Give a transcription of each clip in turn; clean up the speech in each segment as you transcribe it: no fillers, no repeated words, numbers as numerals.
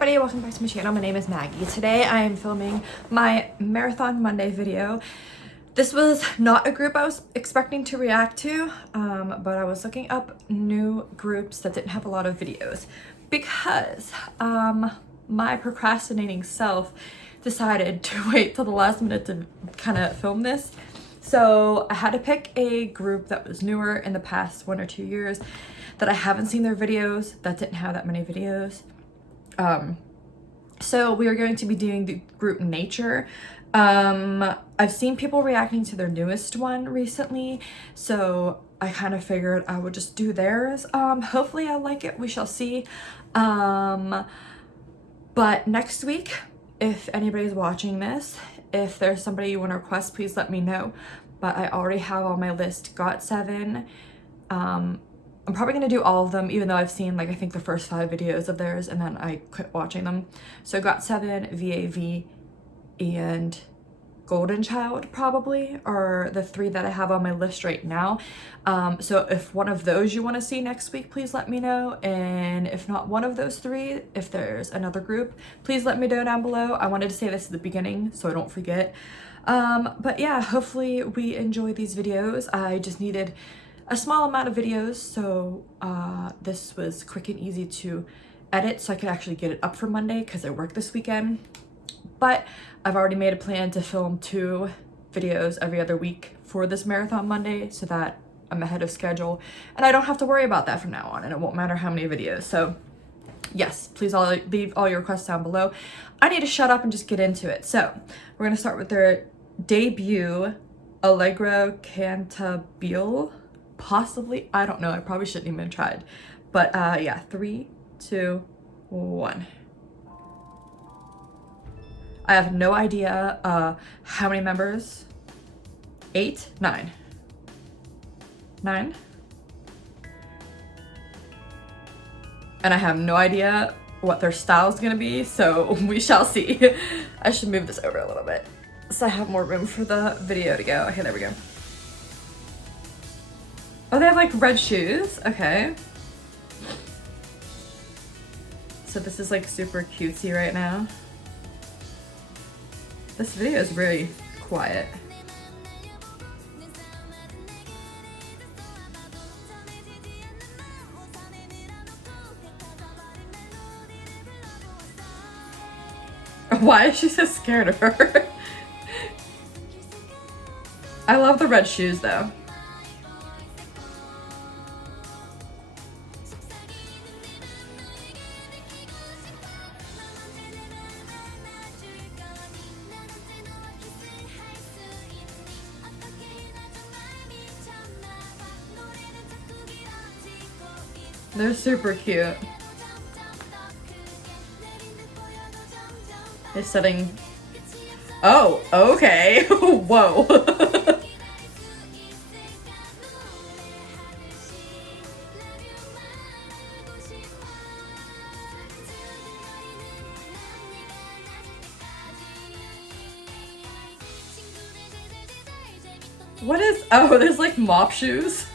everybody, welcome back to my channel. My name is Maggie. Today I am filming my Marathon Monday video. This was not a group I was expecting to react to, but I was looking up new groups that didn't have a lot of videos because my procrastinating self decided to wait till the last minute to kind of film this. So I had to pick a group that was newer in the past 1 or 2 years that I haven't seen their videos, that didn't have that many videos. So we are going to be doing the group Nature. I've seen people reacting to their newest one recently, so I kind of figured I would just do theirs. Hopefully I like it, we shall see. But next week, if anybody's watching this, if there's somebody you want to request, please let me know. But I already have on my list GOT7. I'm probably gonna do all of them, even though I've seen like I think the first 5 videos of theirs and then I quit watching them. So GOT7, VAV, and Golden Child probably are the 3 that I have on my list right now. So if one of those you want to see next week, please let me know. And if not one of those 3, if there's another group, please let me know down below. I wanted to say this at the beginning so I don't forget. But yeah, hopefully we enjoy these videos. I just needed a small amount of videos, so this was quick and easy to edit so I could actually get it up for Monday because I work this weekend. But I've already made a plan to film 2 videos every other week for this Marathon Monday so that I'm ahead of schedule and I don't have to worry about that from now on, and it won't matter how many videos. So yes, please leave all your requests down below. I need to shut up and just get into it. So we're gonna start with their debut, Allegro Cantabile. Possibly, I don't know, I probably shouldn't even have tried. But yeah, 3, 2, 1. I have no idea how many members. 8, 9. 9. And I have no idea what their style is gonna be, so we shall see. I should move this over a little bit so I have more room for the video to go. Okay, there we go. Oh, they have like red shoes. Okay. So this is like super cutesy right now. This video is very quiet. Why is she so scared of her? I love the red shoes though. They're super cute. They're setting... Oh, okay. Whoa. What is... Oh, there's like mop shoes.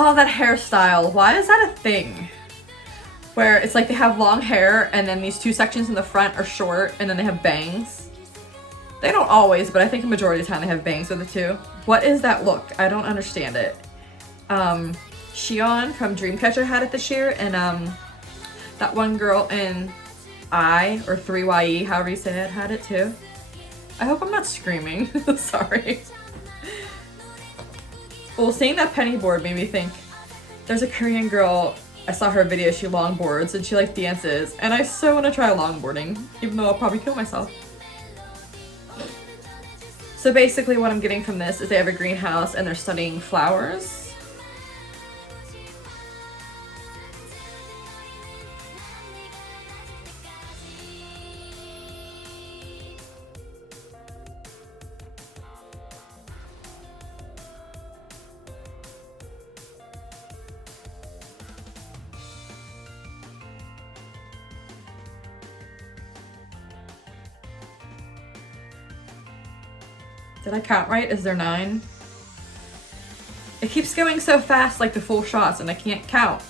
Oh, that hairstyle. Why is that a thing? Where it's like they have long hair and then these 2 sections in the front are short and then they have bangs. They don't always, but I think the majority of the time they have bangs with it too. What is that look? I don't understand it. Shion from Dreamcatcher had it this year, and that one girl in I, or 3YE, however you say it, had it too. I hope I'm not screaming. Sorry. Well, seeing that penny board made me think, there's a Korean girl, I saw her video, she longboards and she like dances, and I so want to try longboarding, even though I'll probably kill myself. So basically what I'm getting from this is they have a greenhouse and they're studying flowers. Did I count right? Is there 9? It keeps going so fast, like the full shots, and I can't count.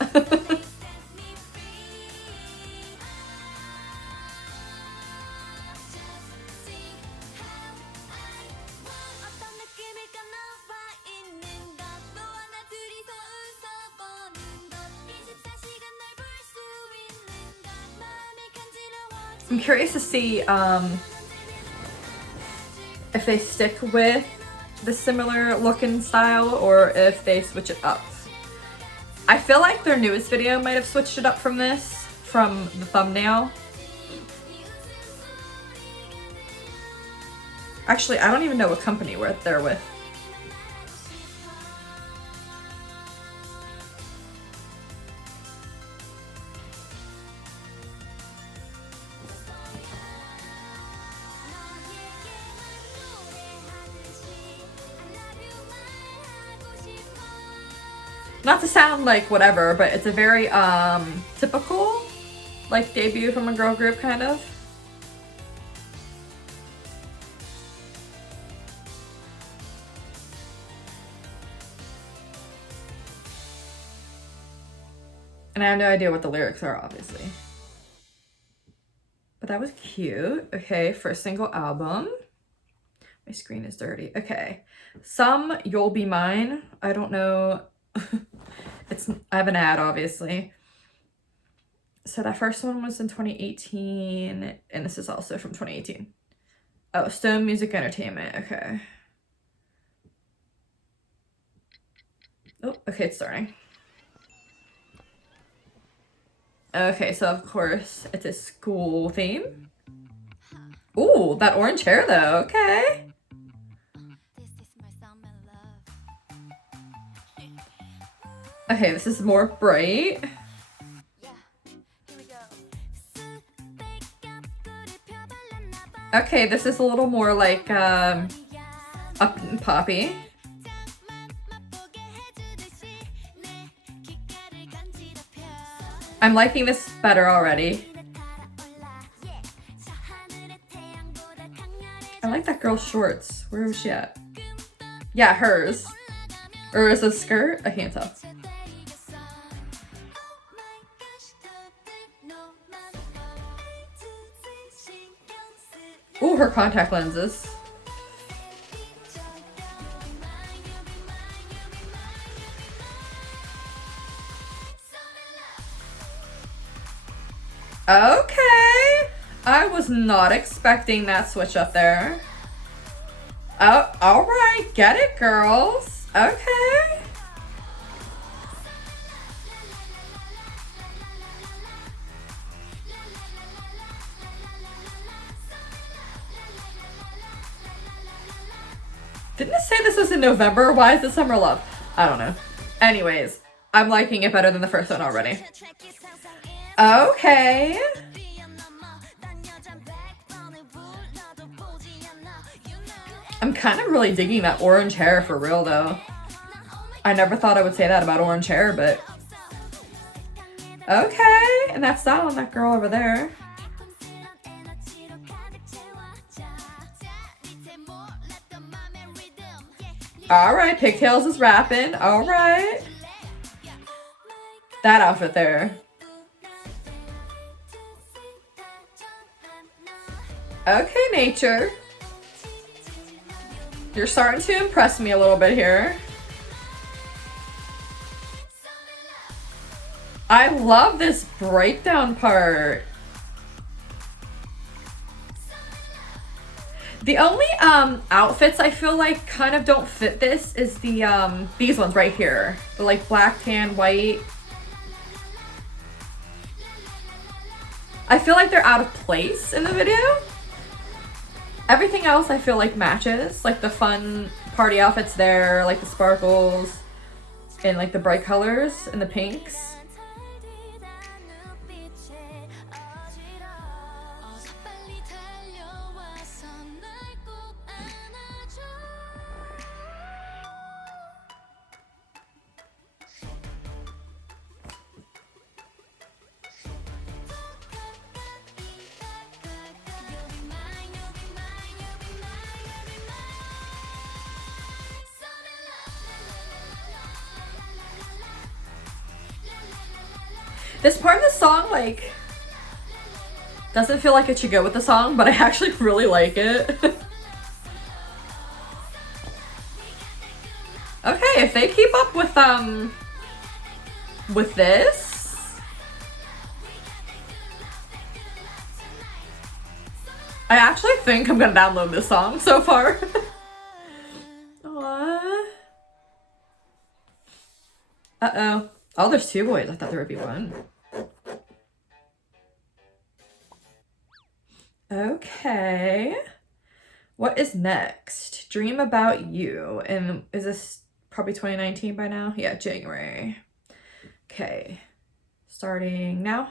I'm curious to see if they stick with the similar look and style or if they switch it up. I feel like their newest video might have switched it up from this, from the thumbnail. Actually, I don't even know what company they're with. Not to sound like whatever, but it's a very typical like debut from a girl group kind of. And I have no idea what the lyrics are, obviously. But that was cute. Okay, first single album. My screen is dirty. Okay. Some You'll Be Mine. I don't know. I have an ad, obviously. So that first one was in 2018, and this is also from 2018. Oh, Stone Music Entertainment. Okay. Oh, okay, it's starting. Okay, so of course it's a school theme. Ooh, that orange hair though. Okay. Okay, this is more bright. Okay, this is a little more like up and poppy. I'm liking this better already. I like that girl's shorts. Where was she at? Yeah, hers. Or is it a skirt? I can't tell. Ooh, her contact lenses. Okay. I was not expecting that switch up there. Oh, all right. Get it, girls. Okay. Didn't it say this was in November? Why is it Summer Love? I don't know. Anyways, I'm liking it better than the first one already. Okay. I'm kind of really digging that orange hair for real though. I never thought I would say that about orange hair, but okay. And that style on that girl over there. All right, pigtails is rapping. All right. That outfit there. Okay, Nature. You're starting to impress me a little bit here. I love this breakdown part. The only outfits I feel like kind of don't fit this is the these ones right here. The like black, tan, white. I feel like they're out of place in the video. Everything else I feel like matches. Like the fun party outfits there, like the sparkles and like the bright colors and the pinks. This part of the song, like, doesn't feel like it should go with the song, but I actually really like it. Okay, if they keep up with this. I actually think I'm gonna download this song so far. Aww. Uh-oh. Oh, there's 2 boys. I thought there would be 1. Okay. What is next? Dream About You. And is this probably 2019 by now? Yeah, January. Okay. Starting now.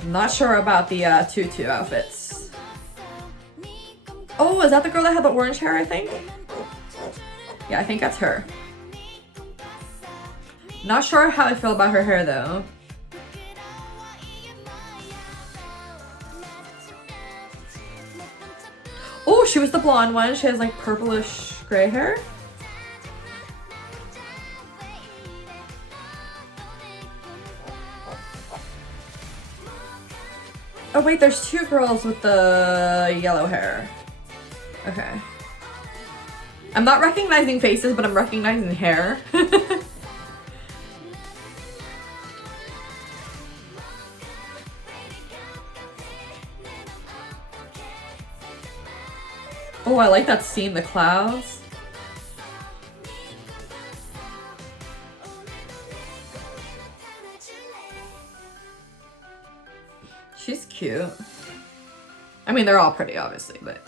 I'm not sure about the tutu outfits. Oh, is that the girl that had the orange hair, I think? Yeah, I think that's her. Not sure how I feel about her hair, though. Oh, she was the blonde one. She has like purplish gray hair. Oh wait, there's 2 girls with the yellow hair. Okay. I'm not recognizing faces, but I'm recognizing hair. Oh, I like that scene, the clouds. She's cute. I mean, they're all pretty, obviously, but...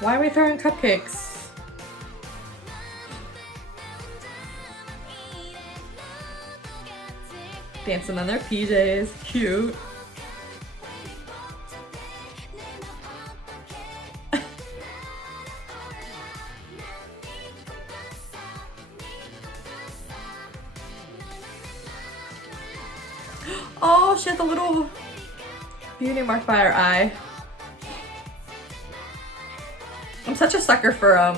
Why are we throwing cupcakes? Dancing on their PJs. Cute. Oh, she has a little beauty mark by her eye. I'm such a sucker for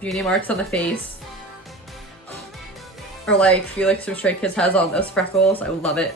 beauty marks on the face. Or like Felix from Stray Kids has all those freckles. I love it.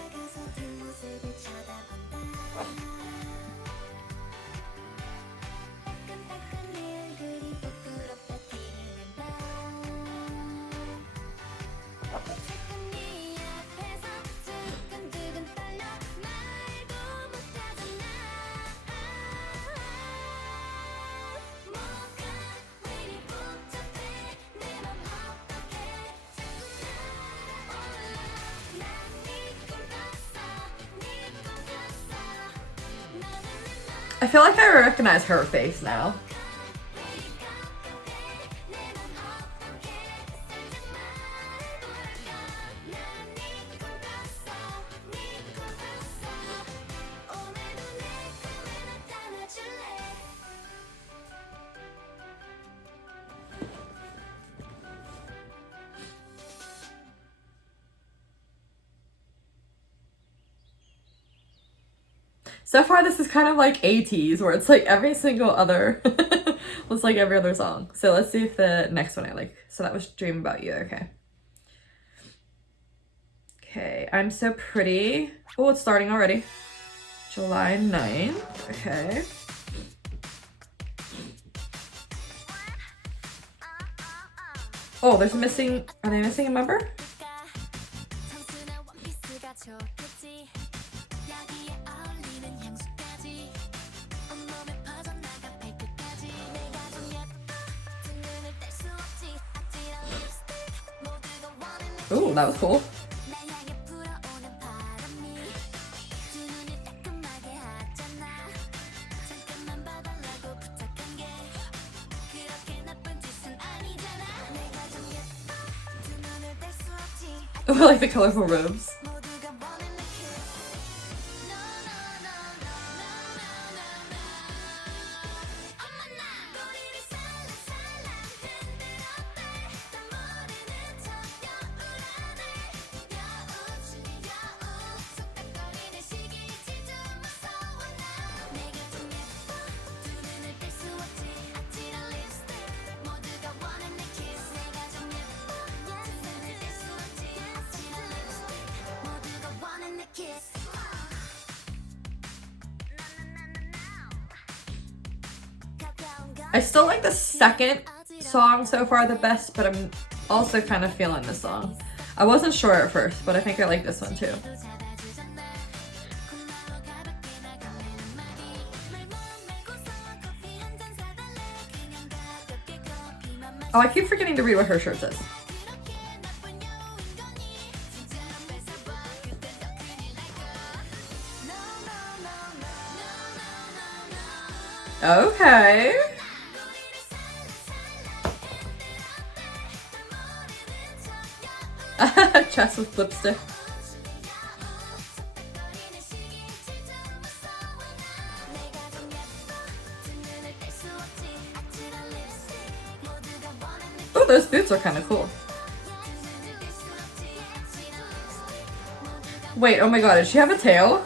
I feel like I recognize her face now. So far, this is kind of like 80s, where it's like every single other, looks like every other song. So let's see if the next one I like. So that was Dream About You, okay. Okay, I'm So Pretty. Oh, it's starting already. July 9th, okay. Oh, there's missing, are they missing a member? Ooh, that was cool. Oh, I like the colorful robes. I still like the second song so far the best, but I'm also kind of feeling this song. I wasn't sure at first, but I think I like this one too. Oh, I keep forgetting to read what her shirt says. Okay. Chest with lipstick. Oh, those boots are kind of cool. Wait, oh my god, does she have a tail?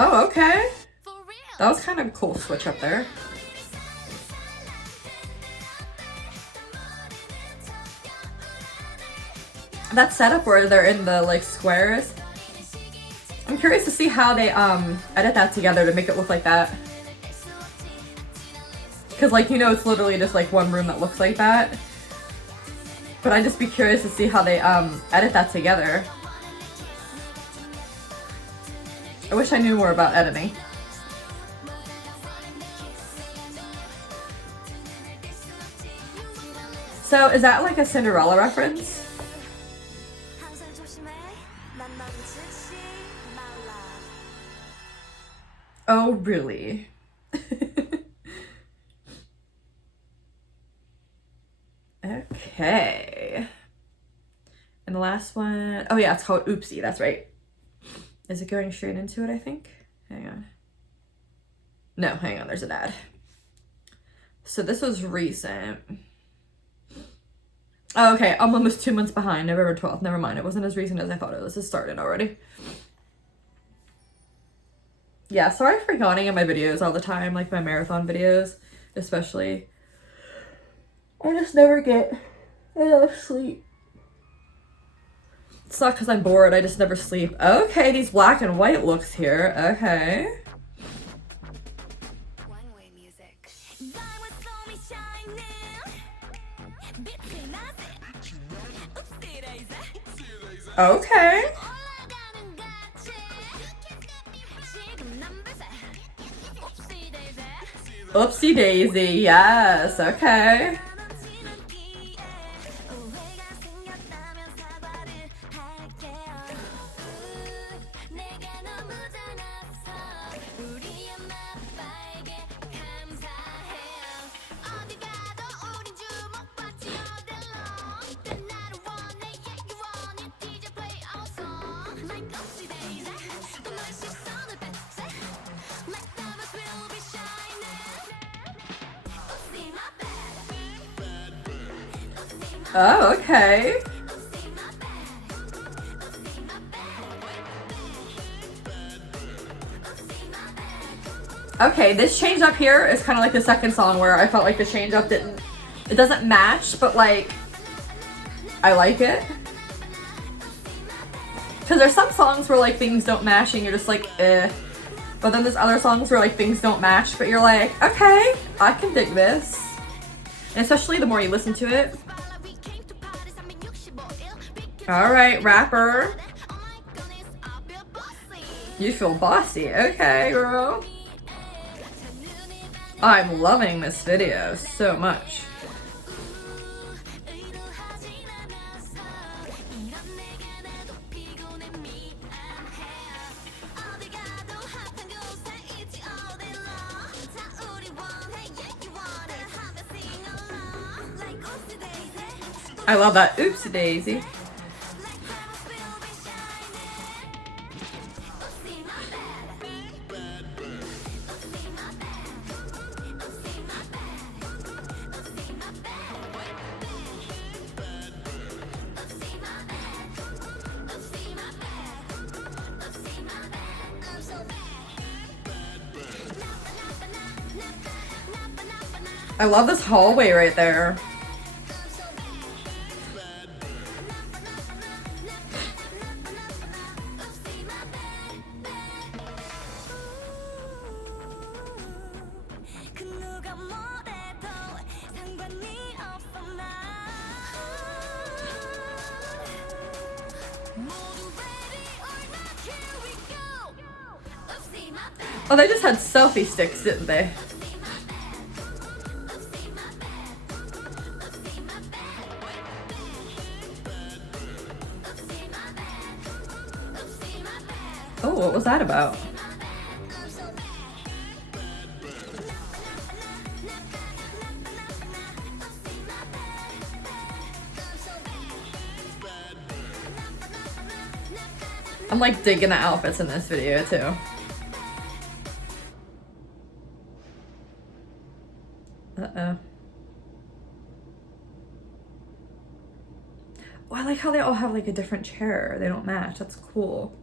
Oh, okay. That was kind of a cool switch up there. That setup where they're in the like squares. I'm curious to see how they edit that together to make it look like that. Cause like, you know, it's literally just like one room that looks like that. But I'd just be curious to see how they edit that together. I wish I knew more about editing. So is that like a Cinderella reference? Oh, really? Okay. And the last one, oh yeah, it's called Oopsie, that's right. Is it going straight into it, I think? Hang on. No, hang on, there's an ad. So this was recent. Oh, okay, I'm almost 2 months behind, November 12th. Never mind, it wasn't as recent as I thought it was. It started already. Yeah, sorry for yawning in my videos all the time, like my marathon videos, especially. I just never get enough sleep. It's not because I'm bored, I just never sleep. Okay, these black and white looks here. Okay. Okay. Oopsie daisy, yes, okay. Oh, okay. Okay, this change up here is kind of like the second song where I felt like the change up it doesn't match, but like, I like it. Because there's some songs where like things don't match and you're just like, eh. But then there's other songs where like things don't match, but you're like, okay, I can dig this. And especially the more you listen to it. All right, rapper. You feel bossy. Okay, girl. I'm loving this video so much. I love that. Oopsie daisy. I love this hallway right there. Oh, they just had selfie sticks, didn't they? Oh, what was that about? I'm like digging the outfits in this video too. Uh-oh. Oh, I like how they all have like a different chair. They don't match. That's cool.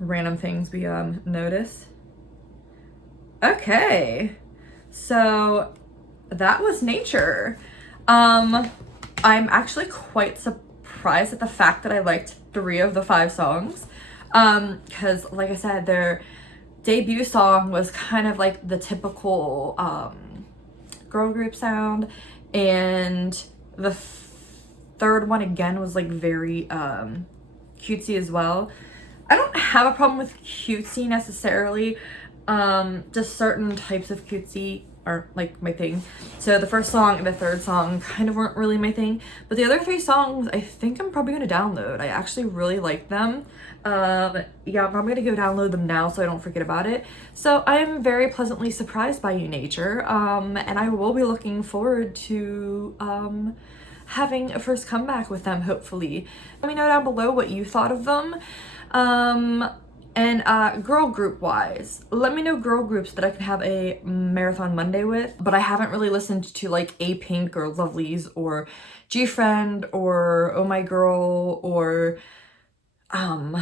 Random things we notice. Okay. So that was Nature. I'm actually quite surprised at the fact that I liked 3 of the 5 songs. Because like I said, their debut song was kind of like the typical girl group sound, and the third one again was like very cutesy as well. I don't have a problem with cutesy necessarily. Just certain types of cutesy are like my thing. So the first song and the third song kind of weren't really my thing, but the other 3 songs I think I'm probably gonna download. I actually really like them. Yeah, I'm probably gonna go download them now so I don't forget about it. So I am very pleasantly surprised by you, Nature, and I will be looking forward to having a first comeback with them, hopefully. Let me know down below what you thought of them. And girl group wise, let me know girl groups that I can have a Marathon Monday with, but I haven't really listened to like A-Pink or Lovelies or G-Friend or Oh My Girl or I'm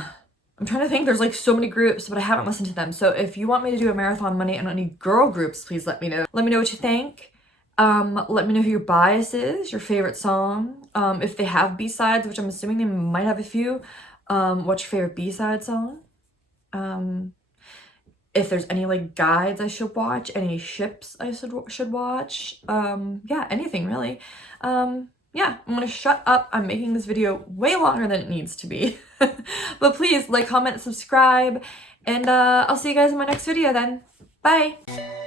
trying to think, there's like so many groups, but I haven't listened to them. So if you want me to do a Marathon Monday and any girl groups, please let me know. Let me know what you think. Let me know who your bias is, your favorite song. If they have B-sides, which I'm assuming they might have a few, what's your favorite B-side song? If there's any like guides I should watch, any ships I should watch, yeah, anything really. Yeah, I'm gonna shut up. I'm making this video way longer than it needs to be. But please like, comment, subscribe, and I'll see you guys in my next video then. Bye!